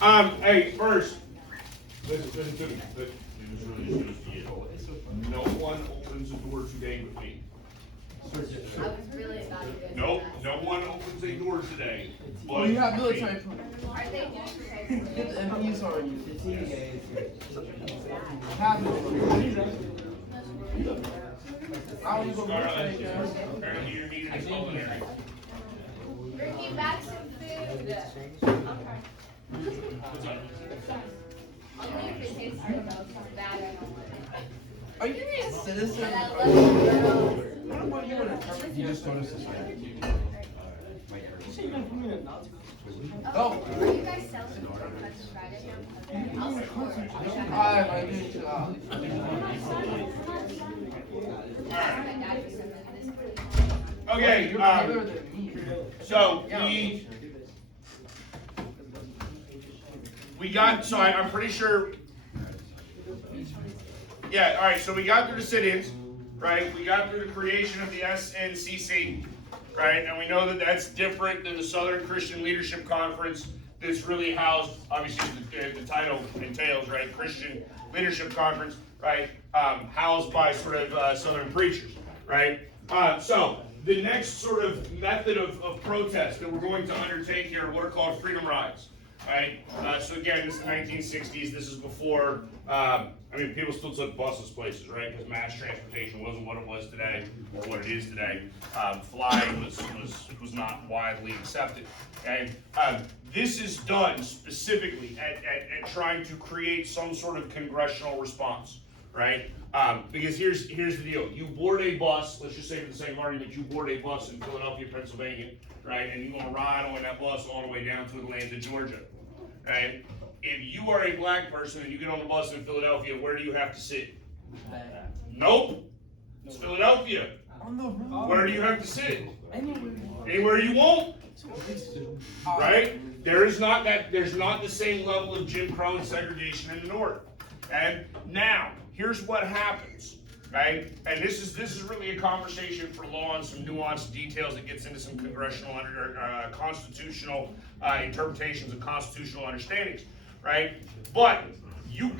Hey, first, listen to me. This is really just to you. No one opens the door today with me. I was really about to go. Nope, no one opens a door today. Well, you have military Are they Get the MPs on you. Have I don't even Scarlett, apparently you're needed as culinary. Ricky, back some food. What's up? Only if it tastes good though, 'cause bad I don't want it. Are you a citizen? But I love the girls. What about you in a term? You just noticed this, right? Oh. Are you guys selling French Friday now? Okay, I'll support. I do chill out. My dad was sending this. Okay, You're better than me. so we got, so I'm pretty sure, yeah, all right, so we got through the sit-ins, right? We got through the creation of the SNCC, right? And we know that that's different than the Southern Christian Leadership Conference that's really housed, obviously the title entails, right? Christian Leadership Conference, right? Housed by sort of Southern preachers, right? So the next sort of method of protest that we're going to undertake here are what are called freedom rides. Right? So again, this is the 1960s. This is before, people still took buses places, right? Because mass transportation wasn't what it was today, or what it is today. Flying was not widely accepted. Okay? This is done specifically at trying to create some sort of congressional response, right? Because here's the deal. You board a bus, let's just say for the sake of argument, you board a bus in Philadelphia, Pennsylvania, right? And you want to ride on that bus all the way down to Atlanta, Georgia, right? If you are a black person and you get on the bus in Philadelphia, where do you have to sit? Nope. It's Philadelphia. Where do you have to sit? Anywhere you want. Right? There's not the same level of Jim Crow and segregation in the North. And now, here's what happens, right? And this is really a conversation for law and some nuanced details that gets into some congressional constitutional interpretations and constitutional understandings, right? But you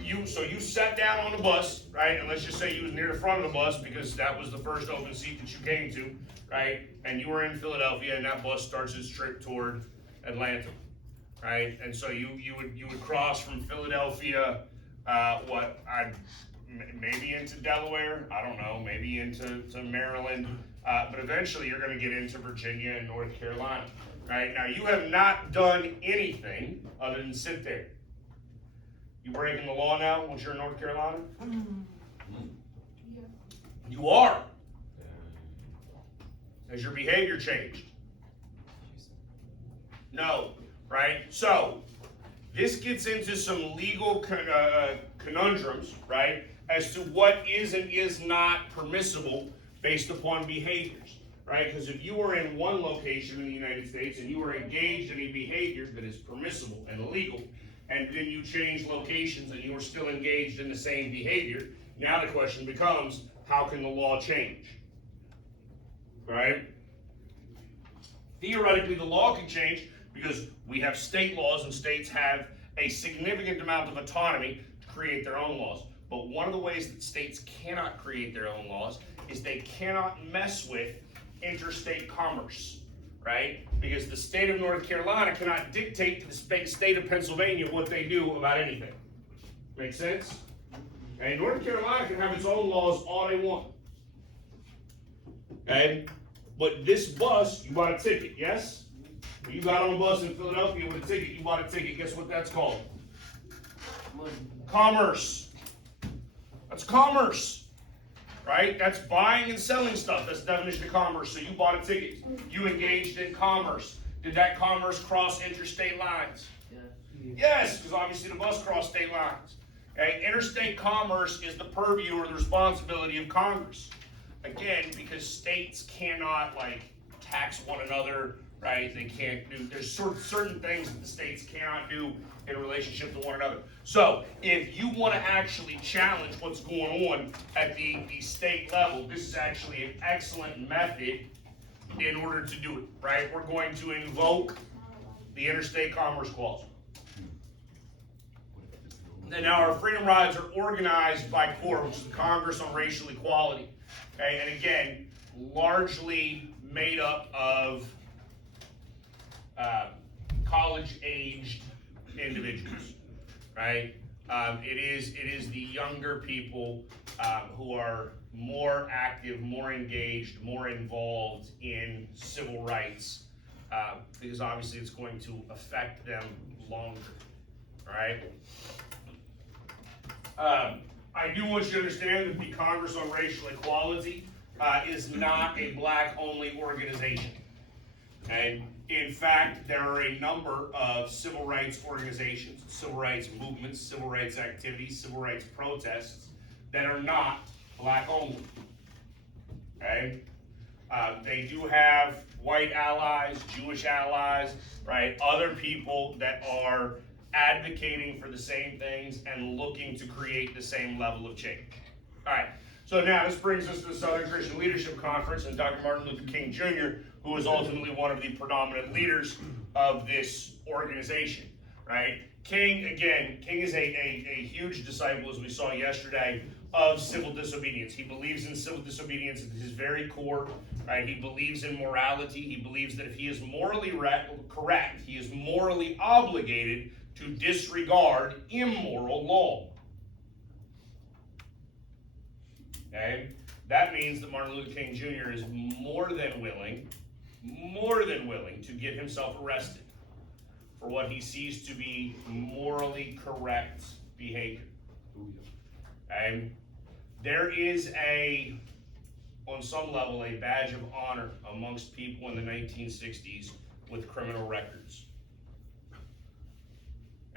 sat down on the bus, right? And let's just say you was near the front of the bus because that was the first open seat that you came to, right? And you were in Philadelphia, and that bus starts its trip toward Atlanta, right? And so you would cross from Philadelphia. Maybe into Delaware, I don't know, maybe into Maryland, but eventually you're going to get into Virginia and North Carolina, right? Now, you have not done anything other than sit there. You breaking the law now once you're in North Carolina? You are. Has your behavior changed? No, right? So, this gets into some legal conundrums, right, as to what is and is not permissible based upon behaviors, right? Because if you are in one location in the United States and you are engaged in a behavior that is permissible and illegal, and then you change locations and you are still engaged in the same behavior, now the question becomes, how can the law change, right? Theoretically, the law can change because we have state laws and states have a significant amount of autonomy to create their own laws. But one of the ways that states cannot create their own laws is they cannot mess with interstate commerce, right? Because the state of North Carolina cannot dictate to the state of Pennsylvania what they do about anything. Make sense? And North Carolina can have its own laws all they want. Okay? But this bus, you bought a ticket, yes? You got on a bus in Philadelphia with a ticket, you bought a ticket, guess what that's called? Commerce. That's commerce, right? That's buying and selling stuff. That's the definition of commerce. So you bought a ticket. You engaged in commerce. Did that commerce cross interstate lines? Yes, because obviously the bus crossed state lines. Okay? Interstate commerce is the purview or the responsibility of Congress. Again, because states cannot tax one another, right? They can't do, there's certain things that the states cannot do in relationship to one another. So if you want to actually challenge what's going on at the state level, this is actually an excellent method in order to do it, right? We're going to invoke the Interstate Commerce Clause. And now our freedom rides are organized by CORE, which is the Congress on Racial Equality. Okay, and again, largely made up of college-aged individuals, right? It is the younger people who are more active, more engaged, more involved in civil rights, because obviously it's going to affect them longer, right? I do want you to understand that the Congress on Racial Equality is not a black-only organization. And in fact, there are a number of civil rights organizations, civil rights movements, civil rights activities, civil rights protests that are not black-only. Okay? They do have white allies, Jewish allies, right? Other people that are advocating for the same things and looking to create the same level of change. All right, so now this brings us to the Southern Christian Leadership Conference and Dr. Martin Luther King Jr., who is ultimately one of the predominant leaders of this organization, right? King is a huge disciple, as we saw yesterday, of civil disobedience. He believes in civil disobedience at his very core, right? He believes in morality. He believes that if he is morally correct, he is morally obligated to disregard immoral law. Okay? That means that Martin Luther King Jr. is more than willing to get himself arrested for what he sees to be morally correct behavior. Okay? There is on some level, a badge of honor amongst people in the 1960s with criminal records.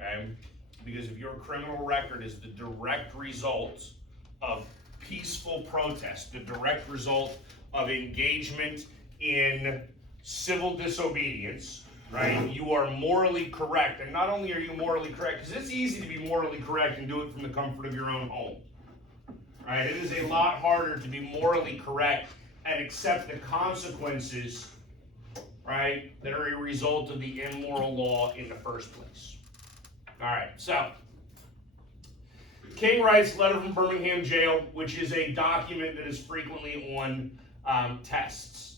Okay? Because if your criminal record is the direct result of peaceful protest, the direct result of engagement in civil disobedience, right? You are morally correct. And not only are you morally correct, because it's easy to be morally correct and do it from the comfort of your own home. Right? It is a lot harder to be morally correct and accept the consequences, right, that are a result of the immoral law in the first place. All right, so King writes Letter from Birmingham Jail, which is a document that is frequently on tests,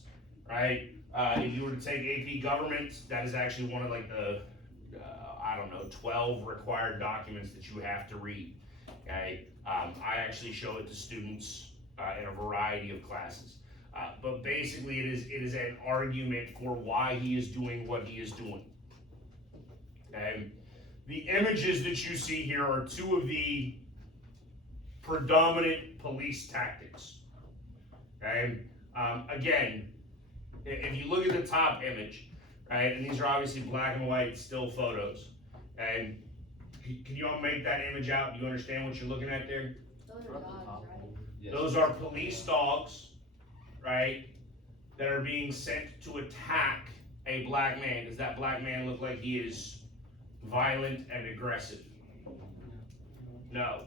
right? If you were to take AP Government, that is actually one of like the, 12 required documents that you have to read, okay? I actually show it to students in a variety of classes. But basically it is an argument for why he is doing what he is doing. Okay? The images that you see here are two of the predominant police tactics. Okay? Again, if you look at the top image, right, and these are obviously black and white still photos, and can you all make that image out? Do you understand what you're looking at there? Those are dogs, right? Yes. Those are police dogs, right, that are being sent to attack a black man. Does that black man look like he is violent and aggressive? No,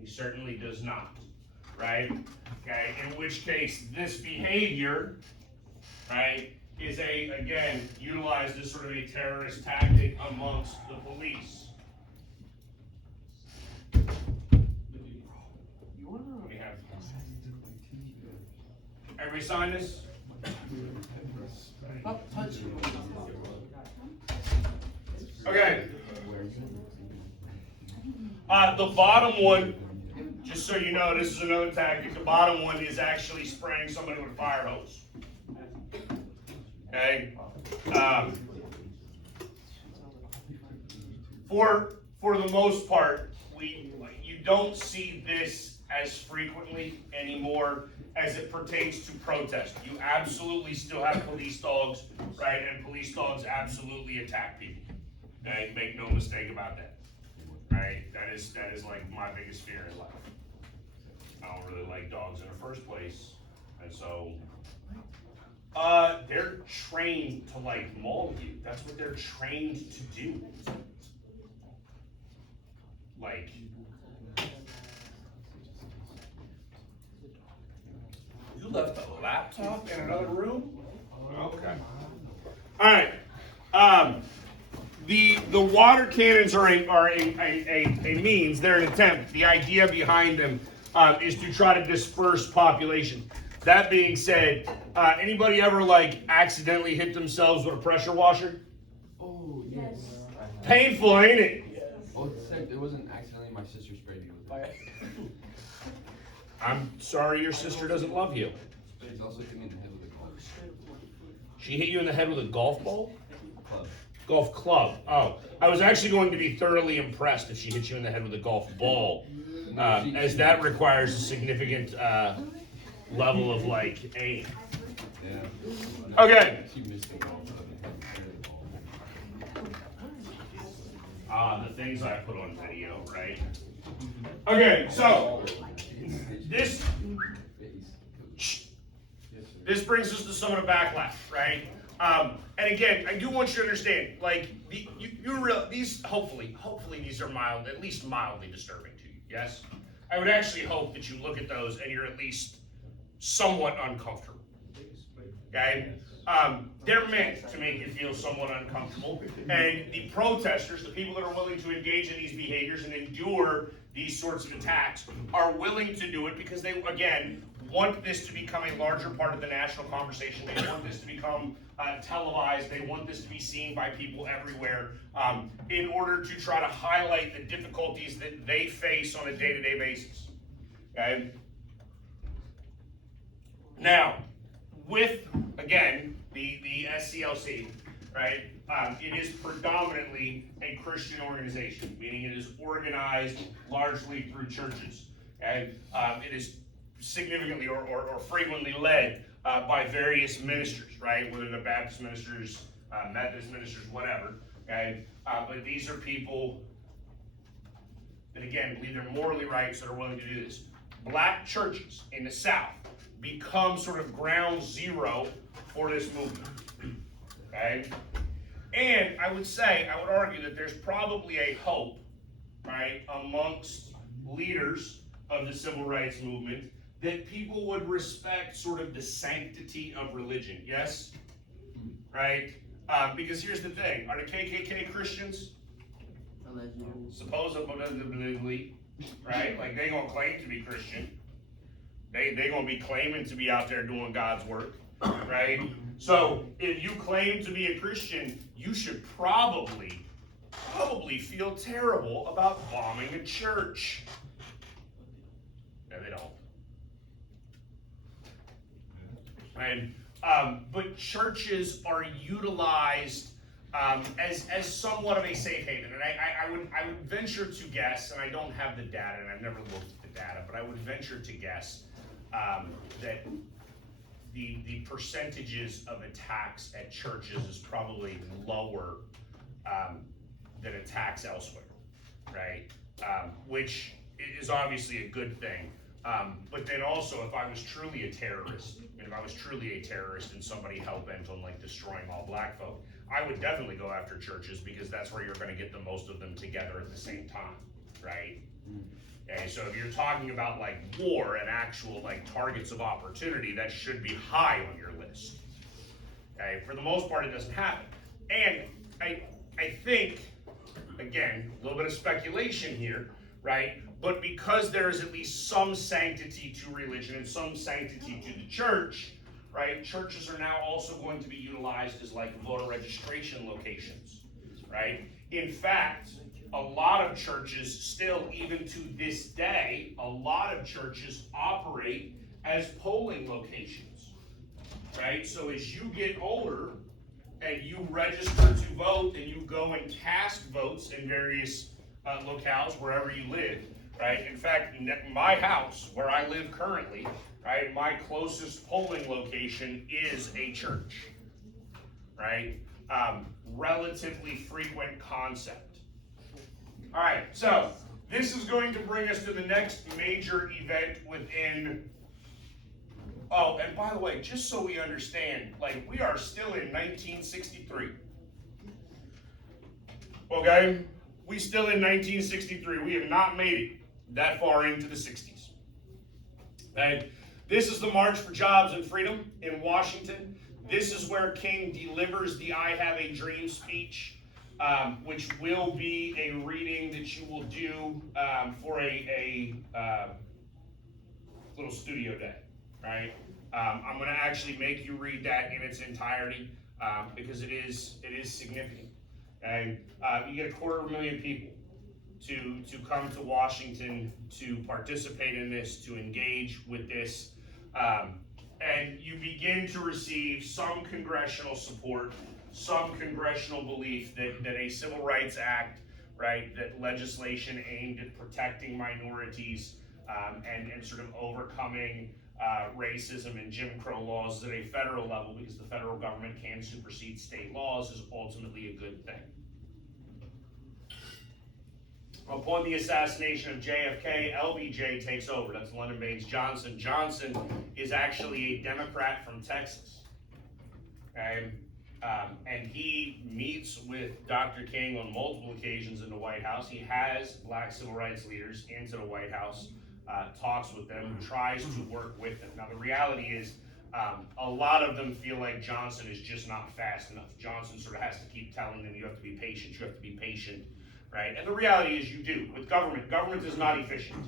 he certainly does not, right? Okay, in which case this behavior, right, is again, utilized as sort of a terrorist tactic amongst the police. We have. Everybody sign this? Stop touching me. Okay. The bottom one, just so you know, this is another tactic. The bottom one is actually spraying somebody with a fire hose. Okay? For the most part, you don't see this as frequently anymore as it pertains to protest. You absolutely still have police dogs, right? And police dogs absolutely attack people. Okay? Make no mistake about that. Right? That is like my biggest fear in life. I don't really like dogs in the first place. And so they're trained to like maul you. That's what they're trained to do. Like, you left a laptop in another room? Okay. All right. The the water cannons are a means, they're an attempt. The idea behind them is to try to disperse population. That being said, anybody ever like accidentally hit themselves with a pressure washer? Oh, yes. Painful, ain't it? Oh, it wasn't accidentally. My sister sprayed me with it. I'm sorry your sister doesn't love you. She's also hit me in the head with a golf She hit you in the head with a golf ball? club. Golf club. Oh, I was actually going to be thoroughly impressed if she hit you in the head with a golf ball, as that requires a significant level of like aim. Yeah. Okay. She missed the golf club and hit the ball. The things I put on video, right? Okay, so this brings us to some of the backlash, right? And again, I do want you to understand, like, these hopefully these are mild, at least mildly disturbing to you. Yes, I would actually hope that you look at those and you're at least somewhat uncomfortable. Okay, they're meant to make you feel somewhat uncomfortable, and the protesters, the people that are willing to engage in these behaviors and endure these sorts of attacks, are willing to do it because they, again, want this to become a larger part of the national conversation. They want this to become televised. They want this to be seen by people everywhere in order to try to highlight the difficulties that they face on a day-to-day basis. Okay? Now, with, again, the SCLC, right, it is predominantly a Christian organization, meaning it is organized largely through churches. And it is significantly or frequently led by various ministers, right, whether they're Baptist ministers, Methodist ministers, whatever. Okay? But these are people that, again, believe they're morally right, so they're willing to do this. Black churches in the South become sort of ground zero for this movement. Okay? And I would argue that there's probably a hope, right, amongst leaders of the civil rights movement that people would respect sort of the sanctity of religion. Yes? Right? Because here's the thing. Are the KKK Christians? Supposedly, right? Like, they gonna claim to be Christian. They gonna be claiming to be out there doing God's work, right? So if you claim to be a Christian, you should probably feel terrible about bombing a church. No, they don't. And but churches are utilized as somewhat of a safe haven, and I would venture to guess, and I don't have the data, and I've never looked at the data, but I would venture to guess that the percentages of attacks at churches is probably lower than attacks elsewhere, right? Which is obviously a good thing. But then also, if I was truly a terrorist, and somebody hell-bent on like destroying all black folk, I would definitely go after churches because that's where you're going to get the most of them together at the same time, right? Okay, so if you're talking about like war and actual like targets of opportunity, that should be high on your list. Okay, for the most part, it doesn't happen. And I think, again, a little bit of speculation here, right? But because there is at least some sanctity to religion and some sanctity to the church, right? Churches are now also going to be utilized as like voter registration locations, right? In fact, a lot of churches still, even to this day, a lot of churches operate as polling locations, right? So as you get older and you register to vote and you go and cast votes in various locales, wherever you live, right? In fact, my house, where I live currently, right, my closest polling location is a church, right? Relatively frequent concept. All right, so this is going to bring us to the next major event within. Oh, and by the way, just so we understand, like, we are still in 1963. Okay? We still in 1963. We have not made it that far into the 60s. Okay? This is the March for Jobs and Freedom in Washington. This is where King delivers the I Have a Dream speech. which will be a reading that you will do for a little studio day, right? I'm gonna actually make you read that in its entirety because it is significant. And you get 250,000 people to come to Washington to participate in this, to engage with this, and you begin to receive some congressional support, some congressional belief that a Civil Rights Act, right, that legislation aimed at protecting minorities and sort of overcoming racism and Jim Crow laws at a federal level, because the federal government can supersede state laws, is ultimately a good thing. Upon the assassination of JFK, LBJ takes over. That's Lyndon Baines Johnson. Johnson is actually a Democrat from Texas. Okay? And he meets with Dr. King on multiple occasions in the White House. He has black civil rights leaders into the White House, talks with them, tries to work with them. Now, the reality is, a lot of them feel like Johnson is just not fast enough. Johnson sort of has to keep telling them, you have to be patient, you have to be patient. Right? And the reality is you do. With government is not efficient,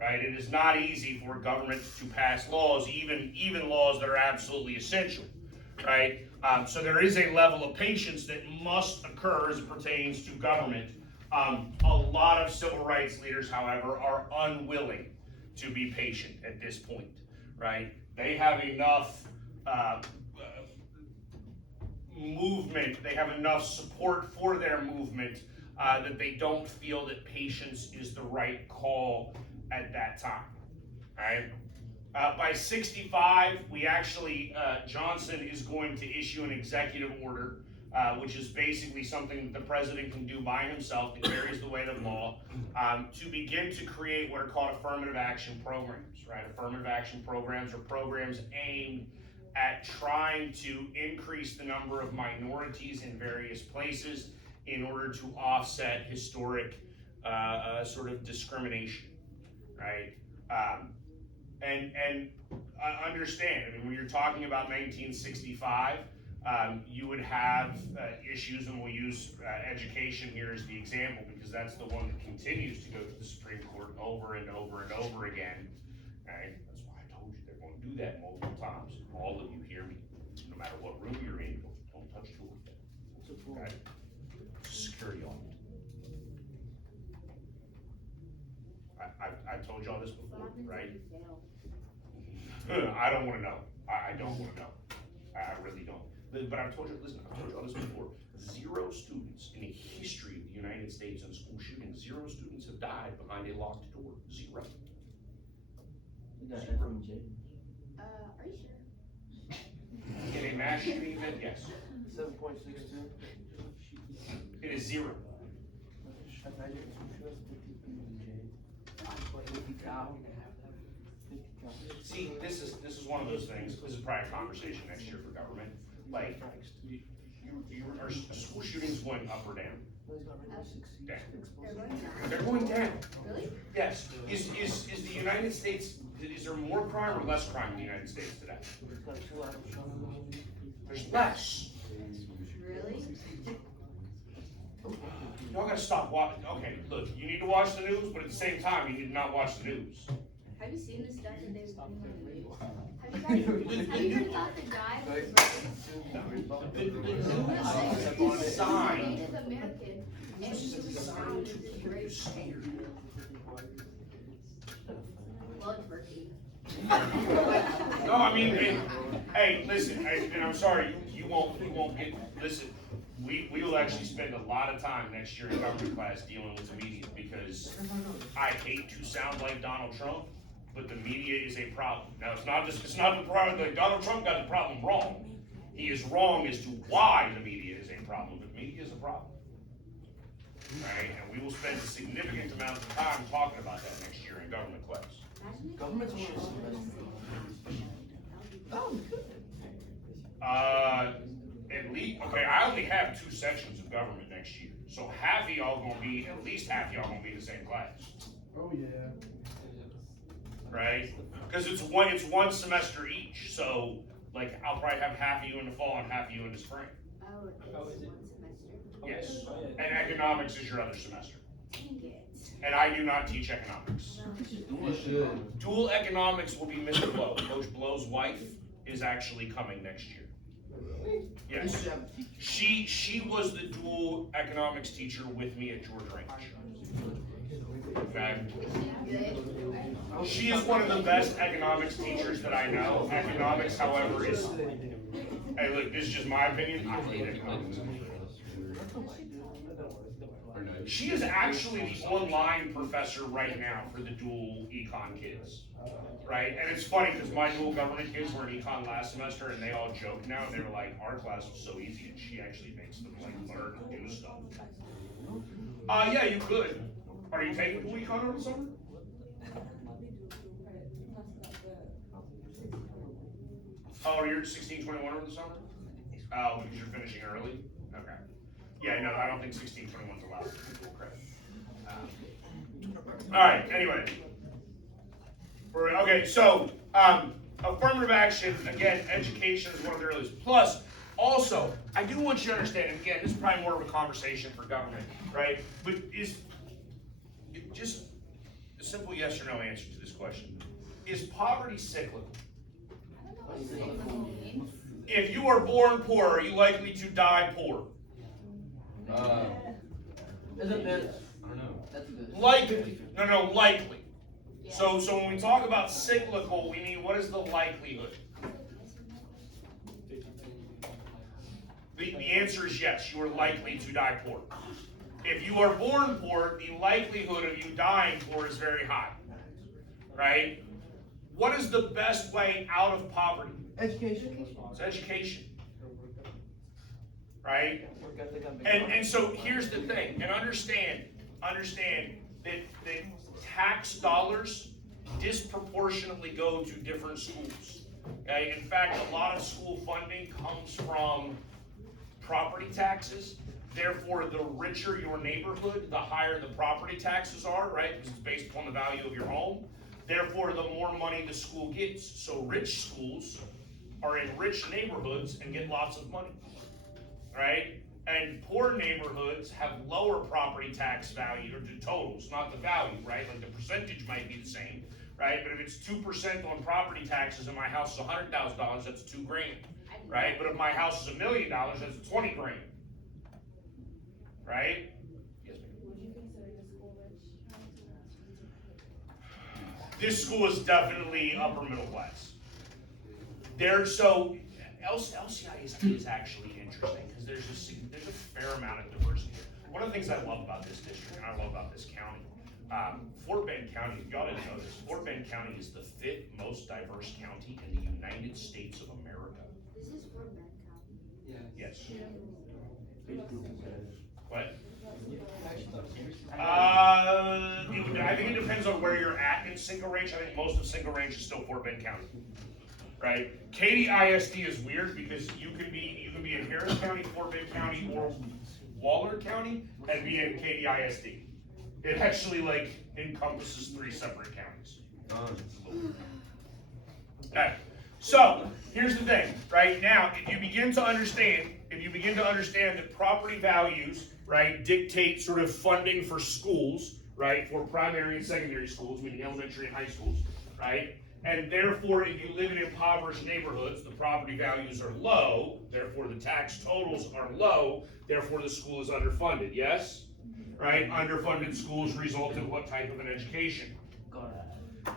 right? It is not easy for government to pass laws, even laws that are absolutely essential, right? So there is a level of patience that must occur as it pertains to government. A lot of civil rights leaders, however, are unwilling to be patient at this point, right? They have enough movement, they have enough support for their movement that they don't feel that patience is the right call at that time, right? By 65, we actually, Johnson is going to issue an executive order, which is basically something that the president can do by himself that carries the weight of law, to begin to create what are called affirmative action programs, right? Affirmative action programs are programs aimed at trying to increase the number of minorities in various places in order to offset historic sort of discrimination, right? And understand, I mean, when you're talking about 1965, you would have issues, and we'll use education here as the example because that's the one that continues to go to the Supreme Court over and over and over again, right? That's why I told you they're going to do that multiple times. All of you hear me, no matter what room you're in, don't touch tools. Okay? Security on it. I told y'all this before, right? I don't want to know. I don't want to know. I really don't. But I've told you, listen, I've told y'all this before. 0 students in the history of the United States in a school shooting, 0 students have died behind a locked door. 0. We got FMJ. Are you sure? In a mass shooting event, yes. 7.62. It is 0. See, this is one of those things. This is probably a conversation next year for government. Like, are school shootings going up or down? Down. They're going down. Really? Yes. Is the United States? Is there more crime or less crime in the United States today? There's less. Really? Y'all gotta stop watching. Okay, look, you need to watch the news, but at the same time, you need to not watch the news. Have you seen the stuff that they've been on the news? Have you heard about the guy who was The news is designed. Native American, and he was found to be raped. Blood turkey. No, I mean, hey, listen, and I'm sorry, you won't get, listen, we will actually spend a lot of time next year in government class dealing with the media, because I hate to sound like Donald Trump, but the media is a problem. Now, it's not the problem, like Donald Trump got the problem wrong. He is wrong as to why the media is a problem, but media is a problem. Right, and we will spend a significant amount of time talking about that next year in government class. Government's one of At least, okay, I only have 2 sections of government next year. So half of y'all gonna be, at least half of y'all gonna be in the same class. Oh, yeah. Right? Cause it's one semester each, so like I'll probably have half of you in the fall and half of you in the spring. Oh, it's one semester. Yes, and economics is your other semester. Dang it. And I do not teach economics. You should. Dual economics will be Miss Blow. Coach Blow's wife is actually coming next year. Yes. She was the dual economics teacher with me at George Range. Okay. She is one of the best economics teachers that I know. Economics, however, is, hey look, this is just my opinion, I hate economics. She is actually the online professor right now for the dual econ kids, right? And it's funny because my dual government kids were in econ last semester and they all joke now and they were like, our class was so easy and she actually makes them like learn to do stuff. Yeah, you could. Are you taking dual econ over the summer? Oh, you're 1621 over the summer? Oh, because you're finishing early? Okay. Yeah, no, I don't think 1621's allowed for full credit. Alright, anyway. Okay, so, affirmative action, again, education is one of the earliest. Plus, also, I do want you to understand, and again, this is probably more of a conversation for government, right? But is, just a simple yes or no answer to this question. Is poverty cyclical? If you are born poor, are you likely to die poor? It depends. I don't know. That's good. Likely. No, likely. So when we talk about cyclical, we mean what is the likelihood? The answer is yes, you are likely to die poor. If you are born poor, the likelihood of you dying poor is very high. Right? What is the best way out of poverty? Education. It's education. Right? And so here's the thing, and understand that tax dollars disproportionately go to different schools. Okay? In fact, a lot of school funding comes from property taxes. Therefore, the richer your neighborhood, the higher the property taxes are, right? Because it's based upon the value of your home. Therefore, the more money the school gets. So rich schools are in rich neighborhoods and get lots of money, right? And poor neighborhoods have lower property tax value, or the totals, not the value, right? Like the percentage might be the same, right? But if it's 2% on property taxes and my house is $100,000, that's $2,000, right? But if my house is $1 million, that's $20,000, right? Yes, ma'am. This school is definitely upper middle class. So LCI is actually interesting because there's a fair amount of diversity. One of the things I love about this district and I love about this county, Fort Bend County, if y'all didn't know this, Fort Bend County is the 5th most diverse county in the United States of America. This is Fort Bend County. Yes. What? I think it depends on where you're at in Single Range. I think most of Single Range is still Fort Bend County. Right? Katy ISD is weird because you can be in Harris County, Fort Bend County, or Waller County and be in Katy ISD. It actually encompasses 3 separate counties. Okay. So here's the thing, right? Now, if you begin to understand that property values, right, dictate sort of funding for schools, right, for primary and secondary schools, meaning elementary and high schools, right? And therefore, if you live in impoverished neighborhoods, the property values are low, therefore the tax totals are low, therefore the school is underfunded, yes? Right? Underfunded schools result in what type of an education?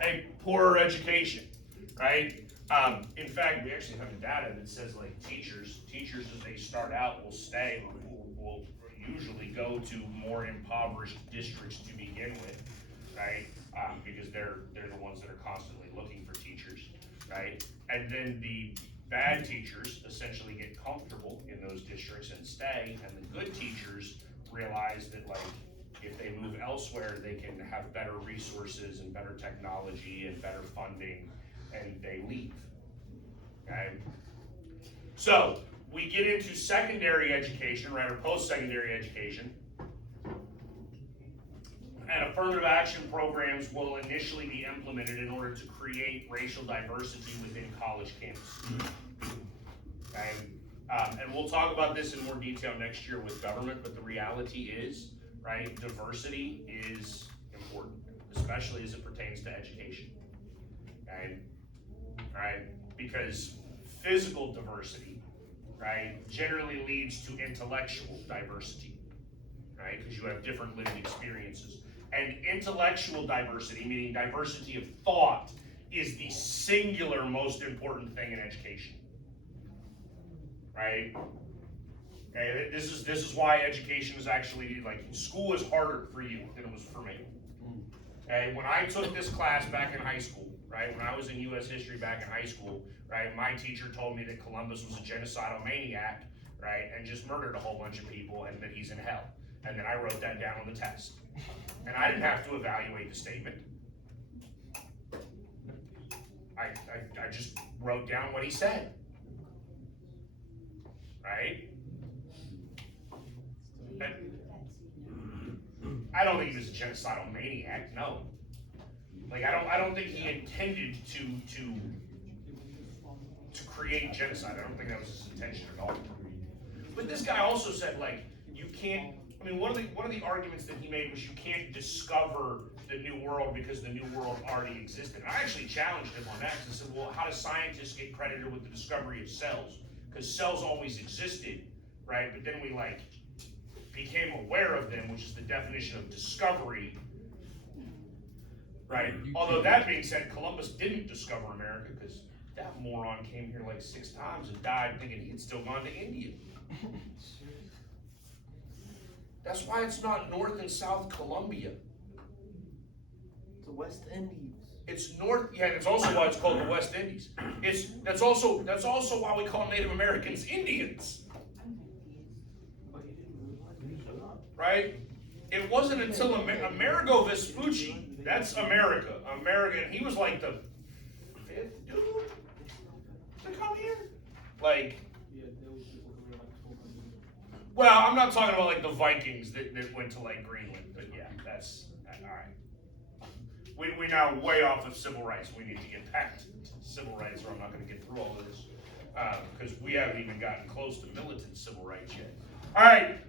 A poorer education, right? In fact, we actually have data that says teachers as they start out will stay, will usually go to more impoverished districts to begin with, right? Because they're the ones that are constantly looking for teachers, right? And then the bad teachers essentially get comfortable in those districts and stay, and the good teachers realize that if they move elsewhere, they can have better resources and better technology and better funding, and they leave, okay? So, we get into secondary education, right, or post-secondary education. And affirmative action programs will initially be implemented in order to create racial diversity within college campus. Okay? And we'll talk about this in more detail next year with government, but the reality is, right, diversity is important, especially as it pertains to education. Okay? Right? Because physical diversity, right, generally leads to intellectual diversity, right? Because you have different lived experiences. And intellectual diversity, meaning diversity of thought, is the singular most important thing in education. Right? Okay, this is why education is actually, like, school is harder for you than it was for me. Okay, when I took this class back in high school, right, when I was in U.S. history back in high school, right, my teacher told me that Columbus was a genocidal maniac, right, and just murdered a whole bunch of people and that he's in hell. And then I wrote that down on the test. And I didn't have to evaluate the statement. I just wrote down what he said. Right? I don't think he was a genocidal maniac, no. Like, I don't think he intended to create genocide. I don't think that was his intention at all. But this guy also said, like, you can't, I mean, one of the arguments that he made was you can't discover the new world because the new world already existed. And I actually challenged him on that, because I said, well, how do scientists get credited with the discovery of cells? Because cells always existed, right? But then we, like, became aware of them, which is the definition of discovery, right? Although that being said, Columbus didn't discover America, because that moron came here like 6 times and died thinking he had still gone to India. That's why it's not North and South Columbia. It's the West Indies. It's North, yeah, and it's also why it's called the West Indies. That's also why we call Native Americans Indians. Right? It wasn't until Amerigo Vespucci, that's America, and he was like the 5th dude to come here. Like, well, I'm not talking about like the Vikings that went to like Greenland, but yeah, that's all right. We now way off of civil rights. We need to get back to civil rights, or I'm not going to get through all of this, because we haven't even gotten close to militant civil rights yet. All right,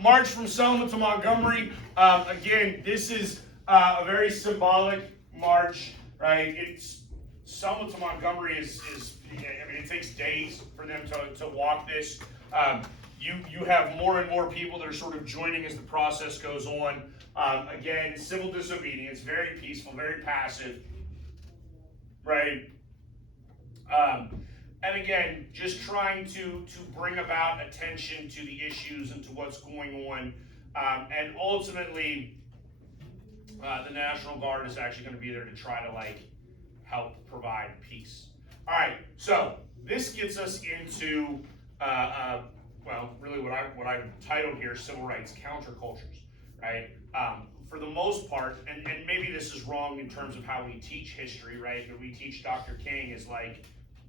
March from Selma to Montgomery. Again, this is a very symbolic march, right? It's Selma to Montgomery is I mean, it takes days for them to walk this. You have more and more people that are sort of joining as the process goes on. Again, civil disobedience, very peaceful, very passive, right? And again, just trying to bring about attention to the issues and to what's going on. And ultimately, the National Guard is actually going to be there to try to, like, help provide peace. All right, so this gets us into, well, really what I've titled here, Civil Rights Countercultures, right? For the most part, and maybe this is wrong in terms of how we teach history, right? But we teach Dr. King as, like,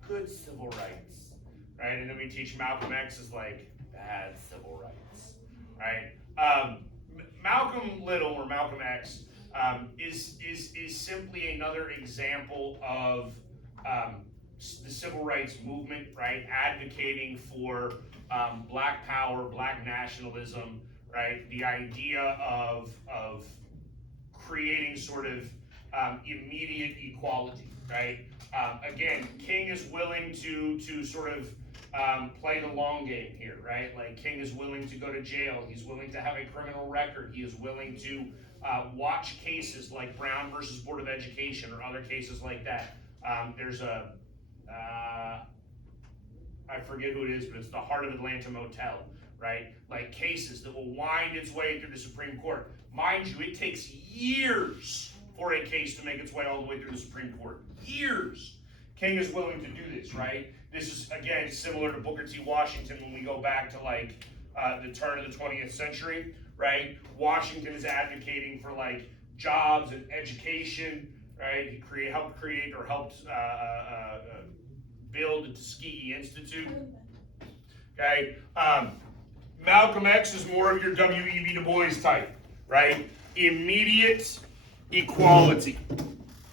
good civil rights, right? And then we teach Malcolm X as, like, bad civil rights, right? Malcolm Little, or Malcolm X, is simply another example of the civil rights movement, right? Advocating for black power, black nationalism, right? The idea of creating sort of immediate equality, right? Again, King is willing to sort of play the long game here, right? Like, King is willing to go to jail. He's willing to have a criminal record. He is willing to watch cases like Brown versus Board of Education or other cases like that. There's a, I forget who it is, but it's the Heart of Atlanta Motel, right? Like, cases that will wind its way through the Supreme Court. Mind you, it takes years for a case to make its way all the way through the Supreme Court. Years. King is willing to do this, right? This is, again, similar to Booker T. Washington when we go back to, like, the turn of the 20th century, right? Washington is advocating for, like, jobs and education, right? He helped build the Tuskegee Institute, okay? Malcolm X is more of your W.E.B. Du Bois type, right? Immediate equality,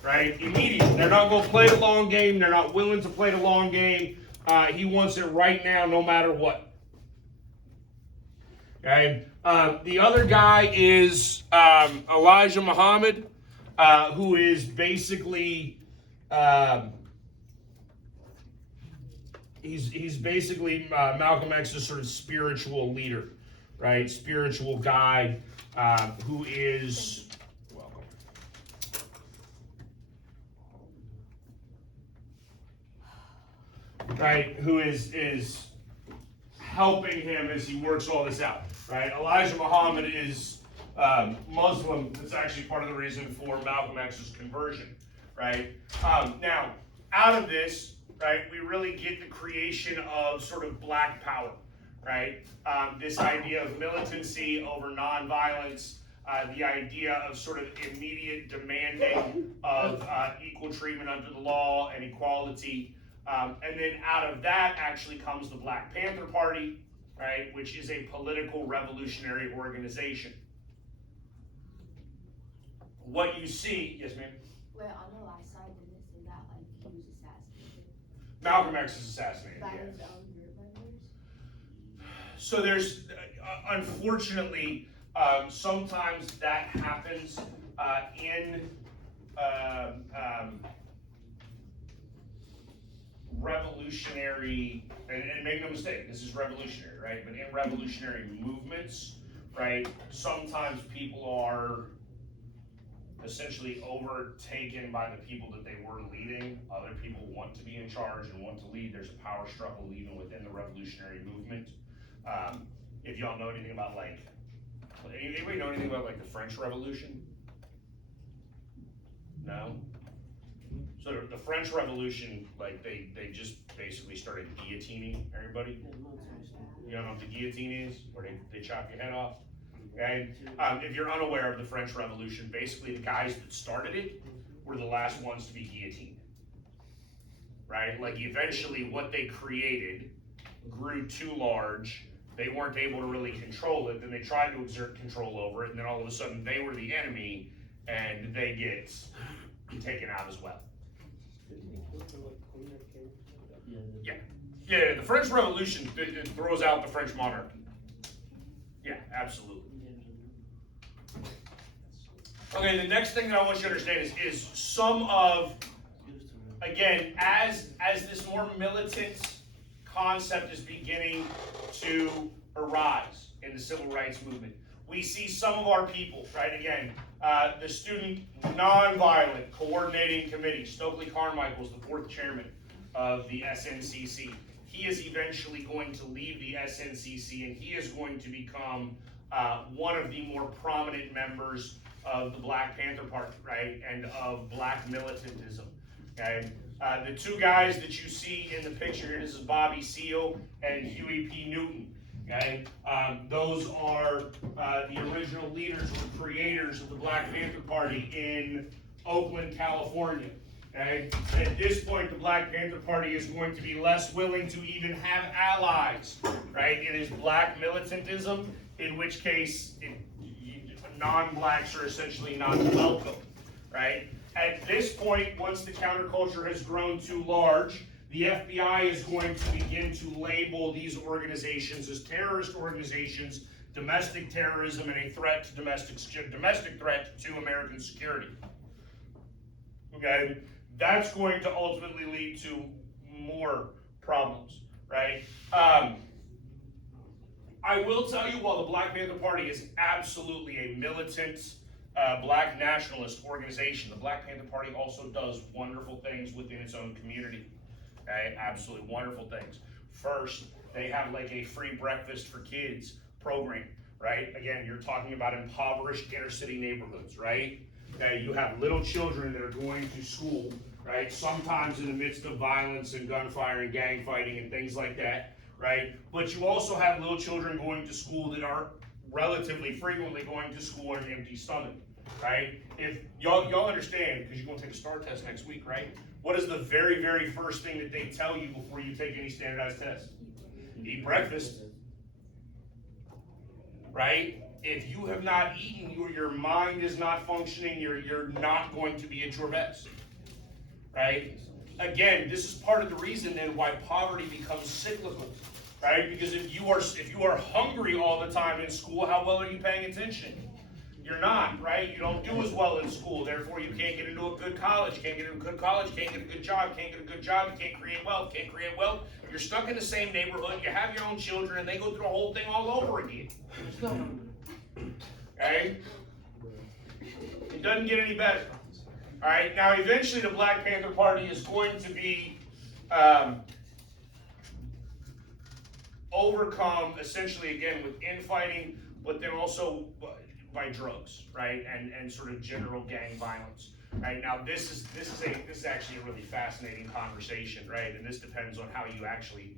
right? Immediate. They're not going to play the long game. They're not willing to play the long game. He wants it right now, no matter what. Okay. The other guy is Elijah Muhammad, who is basically he's basically Malcolm X's sort of spiritual leader, right? Spiritual guide, who is welcome. Right, who is helping him as he works all this out. Right, Elijah Muhammad is Muslim. That's actually part of the reason for Malcolm X's conversion. Right, now out of this, right, we really get the creation of sort of black power. Right, this idea of militancy over nonviolence. The idea of sort of immediate demanding of equal treatment under the law and equality. And then out of that actually comes the Black Panther Party, right, which is a political revolutionary organization. What you see, yes ma'am? Well, on the last side, didn't it say that, like, he was assassinated? Malcolm X is assassinated, By yes. his own group members? So there's, unfortunately, sometimes that happens in revolutionary, and make no mistake, this is revolutionary, right? But in revolutionary movements, right, sometimes people are essentially overtaken by the people that they were leading. Other people want to be in charge and want to lead. There's a power struggle even within the revolutionary movement. If y'all know anything about, like, anybody know anything about, like, the French Revolution? No? So the French Revolution, like, they just basically started guillotining everybody. You don't know what the guillotine is? Where they chop your head off? Okay? If you're unaware of the French Revolution, basically the guys that started it were the last ones to be guillotined. Right? Like, eventually what they created grew too large. They weren't able to really control it. Then they tried to exert control over it, and then all of a sudden they were the enemy, and they get taken out as well. Yeah, the French Revolution it throws out the French monarchy. Yeah, absolutely. Okay, the next thing that I want you to understand is some of, again, as this more militant concept is beginning to arise in the civil rights movement, we see some of our people, right, again, the Student Nonviolent Coordinating Committee, Stokely Carmichael is the fourth chairman of the SNCC. He is eventually going to leave the SNCC, and he is going to become one of the more prominent members of the Black Panther Party, right, and of black militantism, okay? The two guys that you see in the picture here, this is Bobby Seale and Huey P. Newton, okay? Those are the original leaders or creators of the Black Panther Party in Oakland, California. Okay? At this point, the Black Panther Party is going to be less willing to even have allies, right? It is black militantism, in which case non-blacks are essentially not welcome, right? At this point, once the counterculture has grown too large, the FBI is going to begin to label these organizations as terrorist organizations, domestic terrorism, and a threat to domestic threat to American security. Okay? That's going to ultimately lead to more problems, right? I will tell you, while the Black Panther Party is absolutely a militant black nationalist organization, the Black Panther Party also does wonderful things within its own community. Okay? Absolutely wonderful things. First, they have like a free breakfast for kids program, right? Again, you're talking about impoverished inner city neighborhoods, right? Okay, you have little children that are going to school, right? Sometimes in the midst of violence and gunfire and gang fighting and things like that, right? But you also have little children going to school that are relatively frequently going to school on an empty stomach, right? If y'all understand, because you're going to take a STAR test next week, right? What is the very, very first thing that they tell you before you take any standardized test? Eat breakfast, right? If you have not eaten, your mind is not functioning, you're not going to be at your best, right? again, this is part of the reason then why poverty becomes cyclical, right? Because if you are hungry all the time in school, how well are you paying attention? You're not, right? You don't do as well in school, therefore you can't get into a good college. You can't get into a good college, can't get a good job, can't get a good job, you can't create wealth, can't create wealth. You're stuck in the same neighborhood, you have your own children, and they go through the whole thing all over again. Okay? It doesn't get any better. Alright, now eventually the Black Panther Party is going to be overcome essentially again with infighting, but then also by drugs, right? And sort of general gang violence. Right? Now this is actually a really fascinating conversation, right? And this depends on how you actually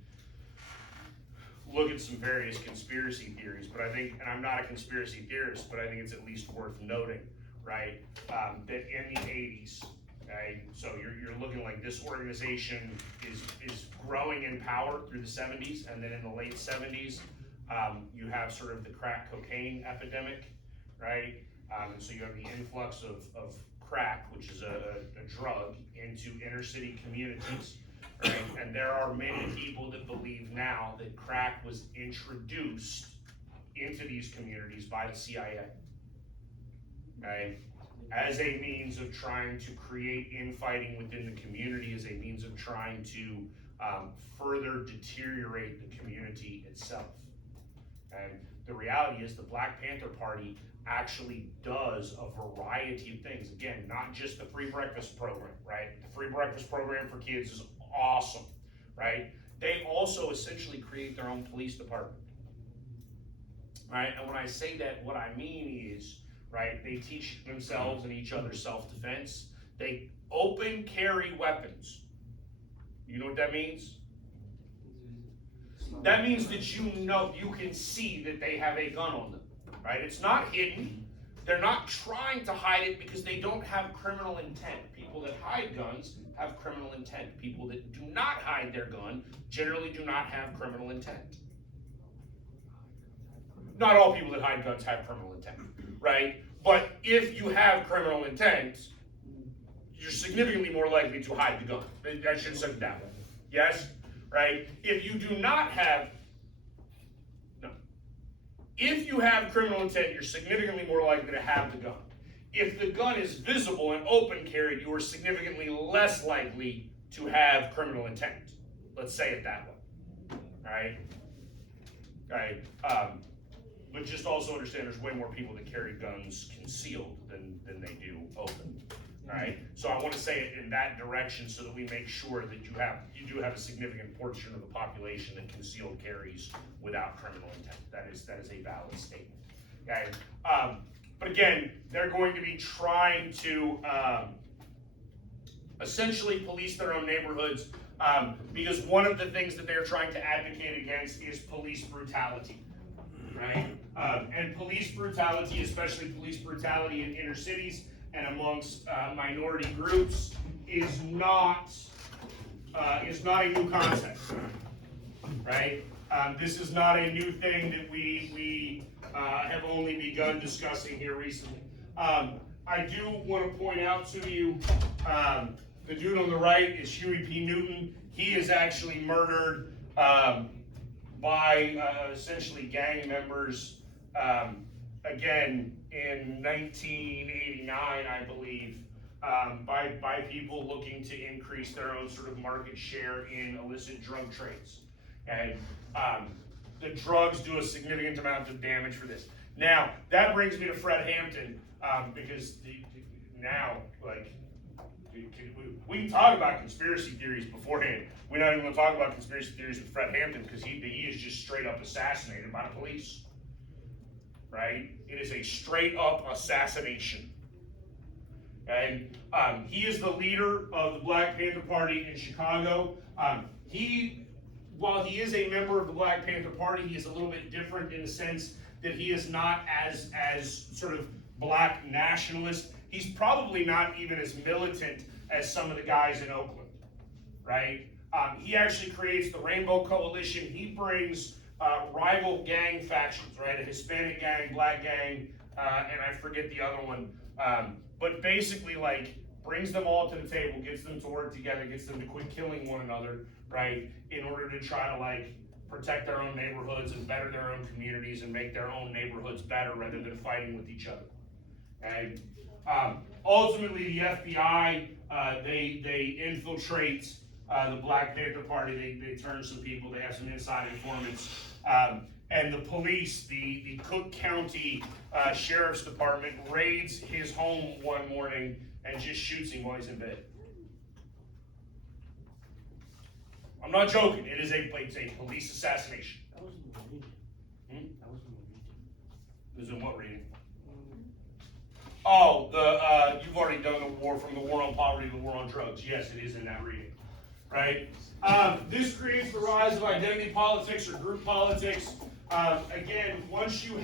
look at some various conspiracy theories, but I think, and I'm not a conspiracy theorist, but I think it's at least worth noting, right, that in the 80s, okay, so you're looking like this organization is growing in power through the 70s, and then in the late 70s, you have sort of the crack cocaine epidemic, right, and so you have the influx of crack, which is a drug, into inner city communities. Right? And there are many people that believe now that crack was introduced into these communities by the CIA, okay? As a means of trying to create infighting within the community, as a means of trying to further deteriorate the community itself. And the reality is the Black Panther Party actually does a variety of things. Again, not just the free breakfast program, right? The free breakfast program for kids is awesome, right? They also essentially create their own police department, right? And when I say that, what I mean is, right, they teach themselves and each other self-defense. They open carry weapons. You know what that means? That means that you know, you can see that they have a gun on them, right? It's not hidden. They're not trying to hide it because they don't have criminal intent. People that hide guns have criminal intent. People that do not hide their gun generally do not have criminal intent. Not all people that hide guns have criminal intent, right? But if you have criminal intent, you're significantly more likely to hide the gun. I should have said it that way. Yes? Right? If you do not have, no. If you have criminal intent, you're significantly more likely to have the gun. If the gun is visible and open carried, you are significantly less likely to have criminal intent. Let's say it that way. All right? All right. But just also understand there's way more people that carry guns concealed than they do open. All right? So I want to say it in that direction so that we make sure that you do have a significant portion of the population that concealed carries without criminal intent. That is a valid statement. Okay? But again, they're going to be trying to essentially police their own neighborhoods because one of the things that they're trying to advocate against is police brutality, right? And police brutality, especially police brutality in inner cities and amongst minority groups, is not a new concept, right? This is not a new thing that we have only begun discussing here recently. I do want to point out to you, the dude on the right is Huey P. Newton. He is actually murdered by essentially gang members, again, in 1989, I believe, by people looking to increase their own sort of market share in illicit drug trades. And the drugs do a significant amount of damage for this. Now, that brings me to Fred Hampton, because now, like, we can talk about conspiracy theories beforehand. We're not even going to talk about conspiracy theories with Fred Hampton because he is just straight up assassinated by the police, right? It is a straight up assassination. And he is the leader of the Black Panther Party in Chicago. While he is a member of the Black Panther Party, he is a little bit different in the sense that he is not as sort of black nationalist. He's probably not even as militant as some of the guys in Oakland, right? He actually creates the Rainbow Coalition. He brings rival gang factions, right? A Hispanic gang, black gang, and I forget the other one. But basically, like, brings them all to the table, gets them to work together, gets them to quit killing one another, right? In order to try to like protect their own neighborhoods and better their own communities and make their own neighborhoods better rather than fighting with each other. Okay? Ultimately, the FBI, they infiltrate the Black Panther Party. They turn some people, they have some inside informants. And the police, the Cook County Sheriff's Department raids his home one morning and just shoots him while he's in bed. I'm not joking. It's a police assassination. That was in the region. That was in the region. It was in what reading? Oh, you've already done the war, from the war on poverty to the war on drugs. Yes, it is in that reading, right? This creates the rise of identity politics or group politics. Again, once you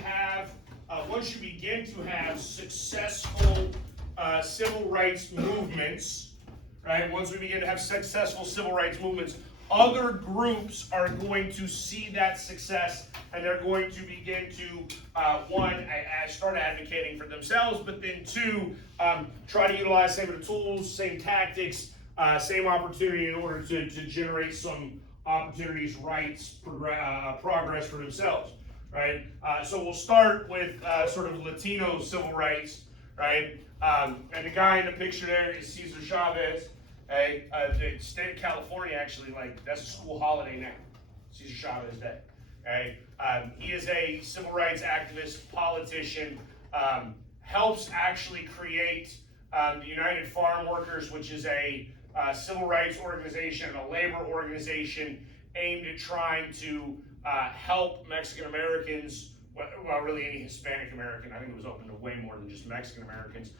begin to have successful civil rights movements, right? Once we begin to have successful civil rights movements, other groups are going to see that success, and they're going to begin to, one, start advocating for themselves, but then two, try to utilize same of the tools, same tactics, same opportunity in order to generate some opportunities, rights, progress for themselves, right? So we'll start with sort of Latino civil rights, right? And the guy in the picture there is Cesar Chavez. Hey, the state of California actually, like, that's a school holiday now. Cesar Chavez Day. Okay? He is a civil rights activist, politician, helps actually create the United Farm Workers, which is a civil rights organization, a labor organization aimed at trying to help Mexican Americans, well, really any Hispanic American. I think it was open to way more than just Mexican Americans.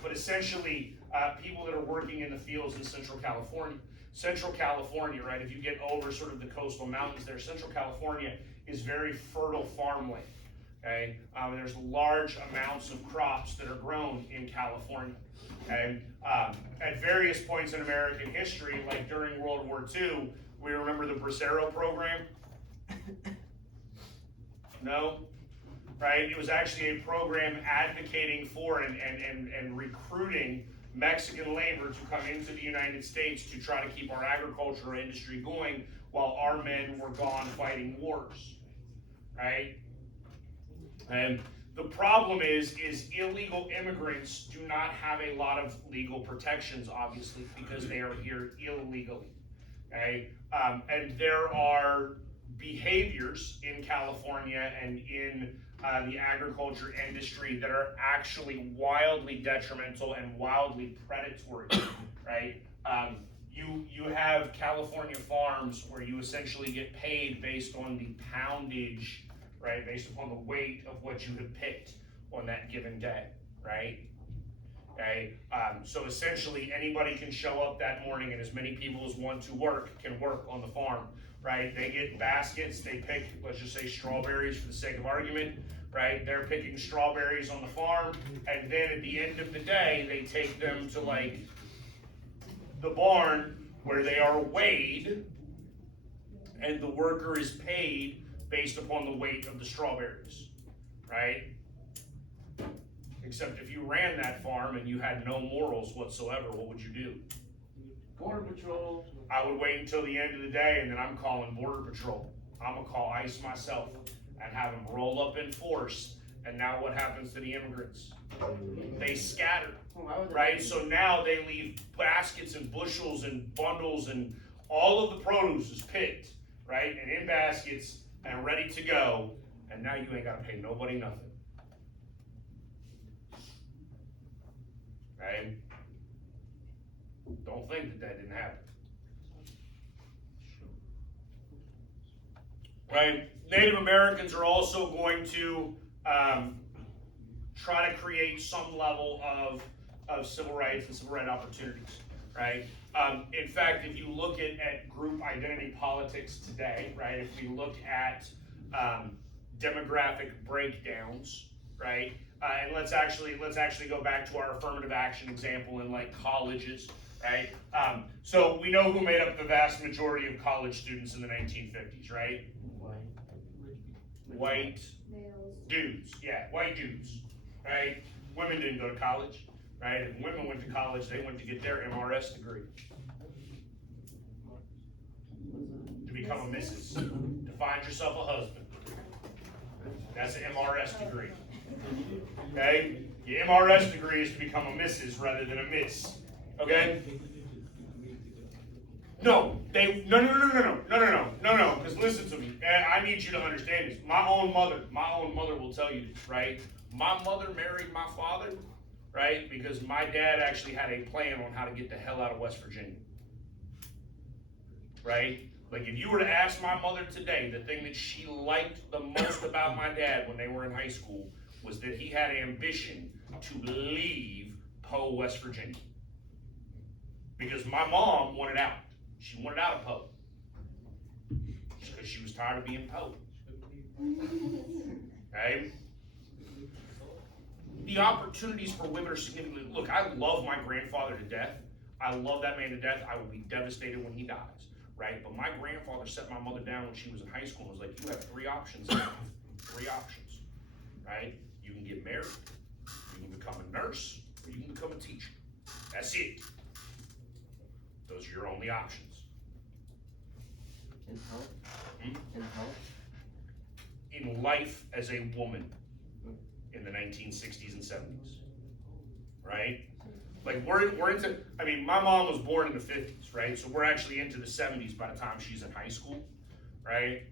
But essentially, people that are working in the fields in Central California. Central California, right, if you get over sort of the coastal mountains there, Central California is very fertile farmland, okay? There's large amounts of crops that are grown in California, okay? At various points in American history, like during World War II, we remember the Bracero program? No? Right? It was actually a program advocating for and recruiting Mexican labor to come into the United States to try to keep our agricultural industry going while our men were gone fighting wars. Right? And the problem is illegal immigrants do not have a lot of legal protections, obviously, because they are here illegally. Okay? And there are behaviors in California and in the agriculture industry that are actually wildly detrimental and wildly predatory, right? You have California farms where you essentially get paid based on the poundage, right? Based upon the weight of what you have picked on that given day, right? Okay, so essentially anybody can show up that morning and as many people as want to work can work on the farm, right? They get baskets, they pick, let's just say strawberries for the sake of argument, right? They're picking strawberries on the farm, and then at the end of the day, they take them to like the barn where they are weighed, and the worker is paid based upon the weight of the strawberries, right? Except if you ran that farm and you had no morals whatsoever, what would you do? Border Patrol. I would wait until the end of the day, and then I'm calling Border Patrol. I'm gonna call ICE myself and have them roll up in force. And now what happens to the immigrants? They scatter, right? So now they leave baskets and bushels and bundles, and all of the produce is picked, right? And in baskets and ready to go. And now you ain't gotta pay nobody nothing. Right? Don't think that didn't happen. Right? Native Americans are also going to try to create some level of civil rights and civil rights opportunities, right? In fact, if you look at group identity politics today, right? If we look at demographic breakdowns, right? And let's actually go back to our affirmative action example in like colleges, right? So we know who made up the vast majority of college students in the 1950s, right? White Males. dudes, yeah, white dudes, right? Women didn't go to college. right? If women went to college, they went to get their MRS degree. To become a missus, to find yourself a husband. That's an MRS degree. Okay? Your MRS degree is to become a missus rather than a miss. Okay? No, no, because listen to me. I need you to understand this. My own mother will tell you this, right? My mother married my father, right? Because my dad actually had a plan on how to get the hell out of West Virginia. Right? Like if you were to ask my mother today, the thing that she liked the most about my dad when they were in high school was that he had ambition to leave Poe, West Virginia. Because my mom wanted out. She wanted out of Poe. Because she was tired of being Poe. Okay? The opportunities for women are significant. Look, I love my grandfather to death. I love that man to death. I will be devastated when he dies. Right? But my grandfather set my mother down when she was in high school and was like, you have three options in life. Three options. Right? You can get married, you can become a nurse, or you can become a teacher. That's it. Those are your only options. In health? In health? In life as a woman in the 1960s and 70s. Right? Like we're into, I mean, my mom was born in the 50s, right? So we're actually into the 70s by the time she's in high school, right?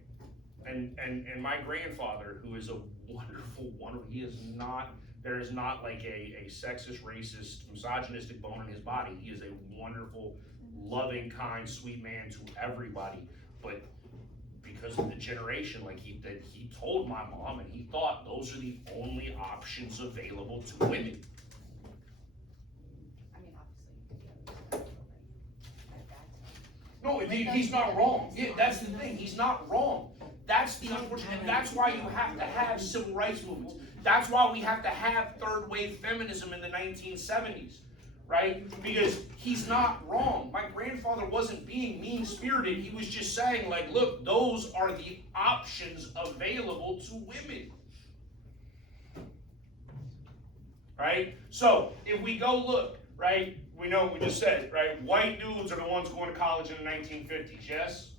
And my grandfather, who is a wonderful, he is not, there is not like a sexist, racist, misogynistic bone in his body. He is a wonderful, loving, kind, sweet man to everybody. But because of the generation, like he told my mom, and he thought those are the only options available to women. No, he's not wrong. Yeah, that's the thing. He's not wrong. That's the unfortunate, and that's why you have to have civil rights movements. That's why we have to have third wave feminism in the 1970s, right? Because he's not wrong. My grandfather wasn't being mean-spirited. He was just saying, like, look, those are the options available to women. Right? So, if we go look, right, we know, we just said it, right? White dudes are the ones going to college in the 1950s, yes?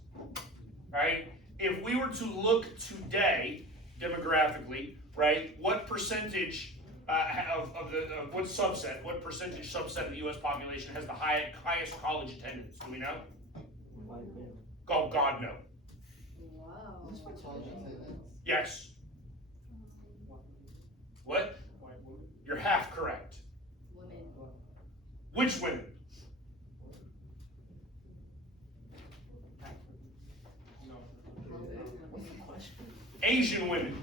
Right? If we were to look today, demographically, right, what percentage what percentage subset of the U.S. population has the highest college attendance? Do we know? Oh, God, no. Wow. Yes. What? You're half correct. Women. Which women? Asian women.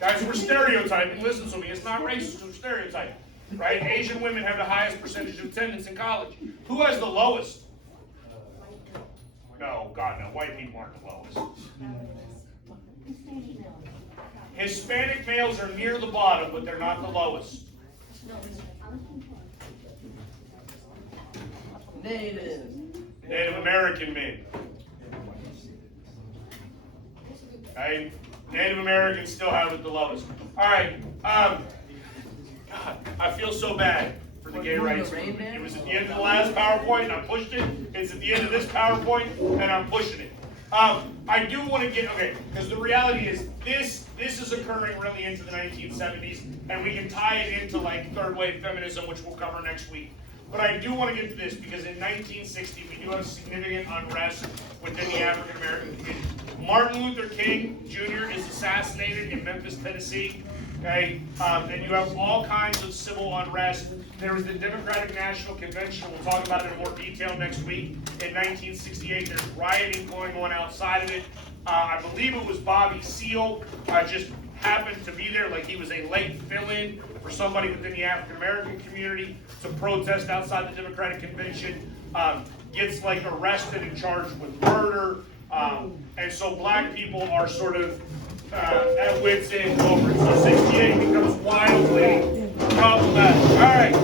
Guys, we're stereotyping. Listen to me. It's not racist. We're stereotyping. Right? Asian women have the highest percentage of attendance in college. Who has the lowest? No, God, no. White people aren't the lowest. Hispanic males are near the bottom, but they're not the lowest. Native American men. Right? Native Americans still have it the lowest. All right. God, I feel so bad for the gay rights movement. It was at the end of the last PowerPoint, and I pushed it. It's at the end of this PowerPoint, and I'm pushing it. I do want to get, okay, because the reality is this is occurring really into the 1970s, and we can tie it into like third wave feminism, which we'll cover next week. But I do want to get to this because in 1960, we do have significant unrest within the African American community. Martin Luther King Jr. is assassinated in Memphis, Tennessee. Okay, and you have all kinds of civil unrest. There was the Democratic National Convention. We'll talk about it in more detail next week. In 1968, there's rioting going on outside of it. I believe it was Bobby Seale just happened to be there, like he was a late fill-in for somebody within the African American community to protest outside the Democratic Convention. Gets like arrested and charged with murder. And so black people are sort of at wit's end over it. So 68 becomes wildly problematic. All right.